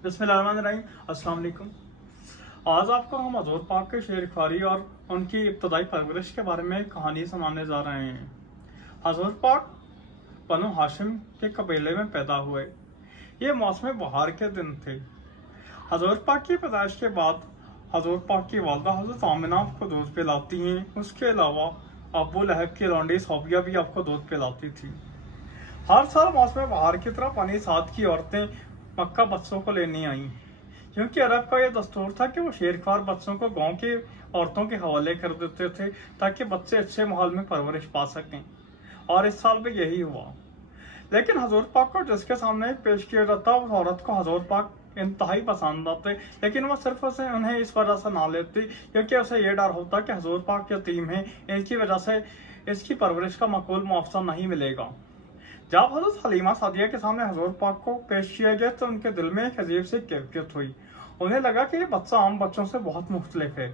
बिस्मिल्लाहिर्रहमानिर्रहीम। अस्सलाम वालेकुम। आज आपको हम हजूर पाक के शेर ख्वारी और उनकी इब्तदाई परवरिश के बारे में कहानी सुनाने जा रहे हैं। हजूर पाक बनु हाशिम के कबीले में पैदा हुए। ये मौसम बहार के दिन थे। हजूर पाक की पैदाइश के बाद हजूर पाक की वालदा हजरत आमिना आपको दूध पिलाती हैं। उसके अलावा अबू लहब की लौंडी सोबिया भी आपको दूध पिलाती थी। हर साल मौसम बहार की तरफ बनी साद की औरतें मक्का बच्चों को लेने आईं, क्योंकि अरब का यह दस्तूर था कि वो शेरख्वार बच्चों को गांव की औरतों के हवाले कर देते थे ताकि बच्चे अच्छे माहौल में परवरिश पा सकें। और इस साल भी यही हुआ। लेकिन हजूर पाक को जिसके सामने पेश किया जाता उस औरत को हजूर पाक इंतहाई पसंद आते, लेकिन वह सिर्फ उसे उन्हें इस वजह से ना लेती क्योंकि उसे यह डर होता कि हजूर पाक यतीम है, इनकी वजह से इसकी परवरिश का माकूल मुआवजा नहीं मिलेगा। जब हजरत हलीमा सादिया के सामने हजूर पाक को पेश किया गया तो उनके दिल में एक अजीब सी कैफियत हुई। उन्हें लगा कि ये बच्चा आम बच्चों से बहुत मुख्तलिफ है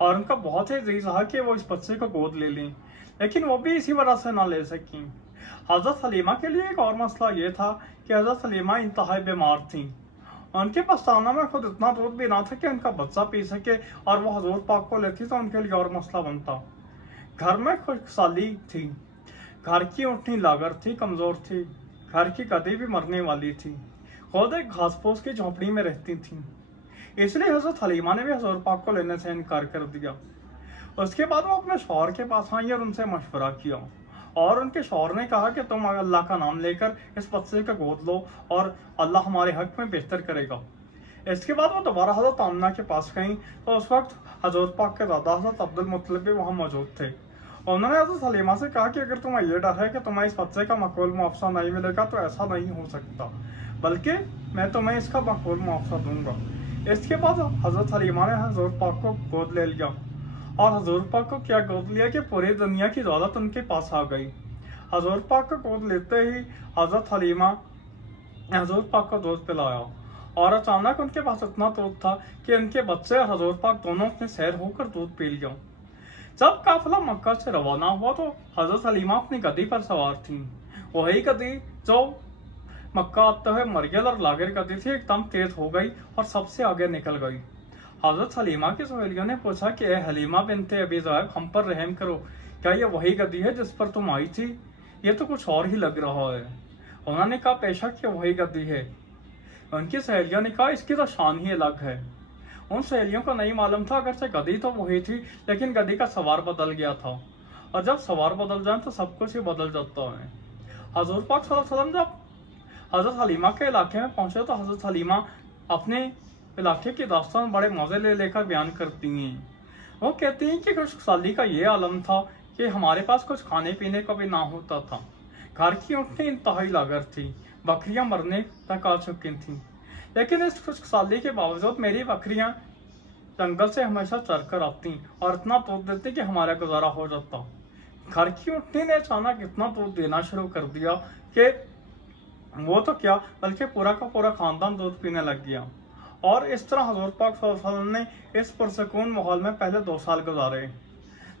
और उनका बहुत ही अजीज रहा कि वो इस बच्चे को गोद ले लें, लेकिन वो भी इसी वजह से ना ले सकी। हजरत हलीमा के लिए एक और मसला ये था कि हजरत हलीमा इंतहाई बीमार थी। उनके पस्ताना में खुद इतना दूध भी ना था कि उनका बच्चा पी सके और वो हजूर पाक को लेती तो उनके लिए और मसला बनता। घर में खुशहाली थी। घर की ऊँटनी लागर थी, कमजोर थी। घर की गधी भी मरने वाली थी। खुद एक घास फूस की झोंपड़ी में रहती थी। इसलिए हजरत हलीमा ने भी हजूर पाक को लेने से इनकार कर दिया। उसके बाद वो अपने शौहर के पास आई और उनसे मशवरा किया और उनके शौहर ने कहा कि तुम अल्लाह का नाम लेकर इस बच्चे का गोद लो और अल्लाह हमारे हक में बेहतर करेगा। इसके बाद वो दोबारा हजरत आमना के पास गई तो उस वक्त हजूर पाक के दादा हजरत अब्दुल मुत्तलिब भी वहाँ मौजूद थे। उन्होंने हजरत हलीमा से कहा कि अगर तुम्हें यह डर है कि तुम्हें इस बच्चे का माकूल मुआवजा नहीं मिलेगा तो ऐसा नहीं हो सकता, बल्कि मैं तुम्हें इसका माकूल मुआवजा दूंगा। इसके बाद हजरत हलीमा ने हजूर पाक को गोद ले लिया और हजूर पाक को क्या गोद लिया कि पूरी दुनिया की दौलत उनके पास आ गई। हजूर पाक को गोद लेते ही हजरत हलीमा हजूर पाक को दूध पिलाया और अचानक उनके पास इतना दूध था कि उनके बच्चे और हजूर पाक दोनों अपने सैर होकर दूध पी लिया। जब काफिला मक्का से रवाना हुआ तो हजरत हलीमा अपनी गद्दी पर सवार थी। वही गद्दी जो मक्का आते हुए मरियल और लागर गद्दी थी एकदम तेज हो गई और सबसे आगे निकल गई। हजरत हलीमा की सहेलियों ने पूछा कि ए हलीमा बिनते अबी ज़ुहैब, हम पर रहम करो, क्या ये वही गद्दी है जिस पर तुम आई थी? ये तो कुछ और ही लग रहा है। उन्होंने कहा बेशक ये वही गद्दी है। उनकी सहेलियों ने कहा इसकी तो शान ही अलग है। उन सहेलियों को नहीं मालूम था अगर से गधी तो वही थी, लेकिन गधी का सवार बदल गया था और जब सवार बदल जाए तो सब कुछ ही बदल जाता है। हजूर पाक सल्लल्लाहु अलैहि वसल्लम जब हजरत हलीमा के इलाके में पहुंचे तो हजरत हलीमा अपने इलाके की दास्तान बड़े मजे ले लेकर बयान करती हैं। वो कहती हैं कि खुशहाली का ये आलम था कि हमारे पास कुछ खाने पीने को भी ना होता था। घर की ऊँटनी इंतहाई लागर थी, बकरियां मरने तक आ चुकी थी, लेकिन इस खुशहाली के बावजूद मेरी बकरियां जंगल से हमेशा चर कर आती और इतना दूध देती कि हमारा गुजारा हो जाता। घर की ऊँटनी ने अचानक इतना दूध देना शुरू कर दिया कि वो तो क्या बल्कि पूरा का पूरा खानदान दूध पीने लग गया। और इस तरह हजूर पाक सल्लल्लाहु अलैहि वसल्लम ने इस पुरसकून माहौल में पहले 2 साल गुजारे।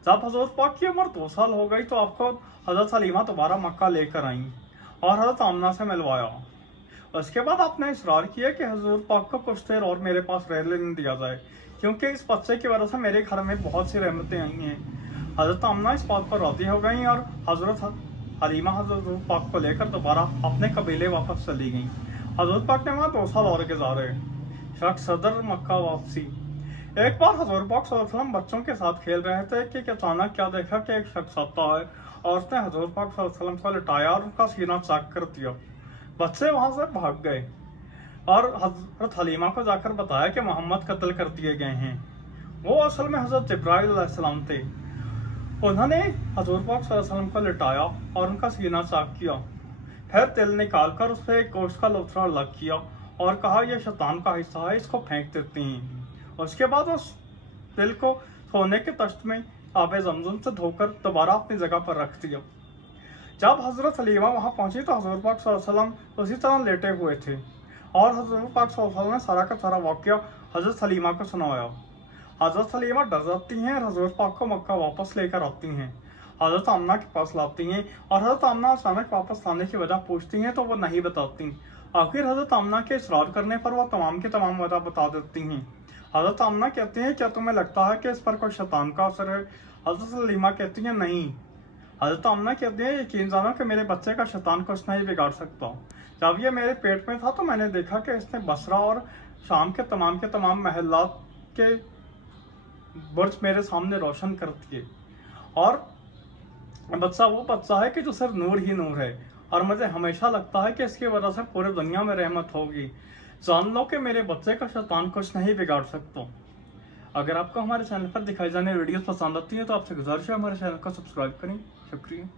जब हजूर पाक की उम्र 2 साल हो गई तो आपको हजरत हलीमा दोबारा मक्का लेकर आई और हजरत आमना से मिलवाया। उसके बाद आपने इसरार किया कि हजूर पाक को कुछ देर और मेरे पास रह लेने दिया जाए, क्योंकि इस बच्चे की वजह से मेरे घर में बहुत सी रहमतें आई हैं। हजरत आमना इस बात पर राजी हो गई और हजरत हलीमा हजूर पाक को लेकर दोबारा अपने कबीले वापस चली गई। हजूर पाक ने वहाँ 2 साल और गुजारे। शख्स सदर मक्का वापसी। एक बार हजूर पाक सल्लल्लाहु अलैहि वसल्लम बच्चों के साथ खेल रहे थे कि अचानक क्या देखा कि एक शख्स आता है और उसने हजूर पाक सल्लल्लाहु अलैहि वसल्लम को लिटाया और उनका सीना चाक कर दिया। बच्चे वहां से भाग गए और हजरत हलीमा को जाकर बताया कि मोहम्मद कत्ल कर दिए गए हैं। वो असल में हजरत जिब्राइल अलैहिस्सलाम थे। उन्होंने हजूर पाक सल्लल्लाहु अलैहि वसल्लम को लिटाया और उनका सीना चाक किया, फिर तिल निकाल कर उस पर एक गोश्त का लोथड़ा अलग किया और कहा यह शैतान का हिस्सा है, इसको फेंक देते हैं। उसके बाद उस तिल को सोने के तश्त में आबे ज़मज़म से धोकर दोबारा अपनी जगह पर रख दिया। जब हजरत हलीमा वहां पहुंची तो हजूर पाक सल्लल्लाहु अलैहि वसल्लम उसी तरह लेटे हुए थे और हजूर पाक सल्लल्लाहु अलैहि वसल्लम ने सारा का सारा वाकया हजरत हलीमा को सुनाया। हजरत हलीमा डर जाती हैं और हजूर पाक को मक्का वापस लेकर आती हैं। हजरत आमना के पास लाती हैं और हजरत आमना अचानक वापस लाने की वजह पूछती हैं तो वो नहीं बताती आखिर हजरत आमना के इसरार करने पर वह तमाम के तमाम वजह बता देती हैं। हजरत आमना कहती हैं, क्या तुम्हें लगता है कि इस पर कोई शैतान का असर है? हजरत सलीमा कहती हैं, नहीं। हजरत आमना कहती हैं, यकीन जानो कि मेरे बच्चे का शैतान कुछ नहीं बिगाड़ सकता। जब ये मेरे पेट में था तो मैंने देखा कि इसने बसरा और शाम के तमाम महलात के बुर्ज मेरे सामने रोशन कर दिए, और बच्चा वो बच्चा है कि जो सिर्फ नूर ही नूर है, और मुझे हमेशा लगता है कि इसकी वजह से पूरे दुनिया में रहमत होगी। जान लो कि मेरे बच्चे का शैतान कुछ नहीं बिगाड़ सकता। अगर आपको हमारे चैनल पर दिखाई जाने वीडियोस पसंद आती है तो आपसे गुजारिश है हमारे चैनल को सब्सक्राइब करें। शुक्रिया।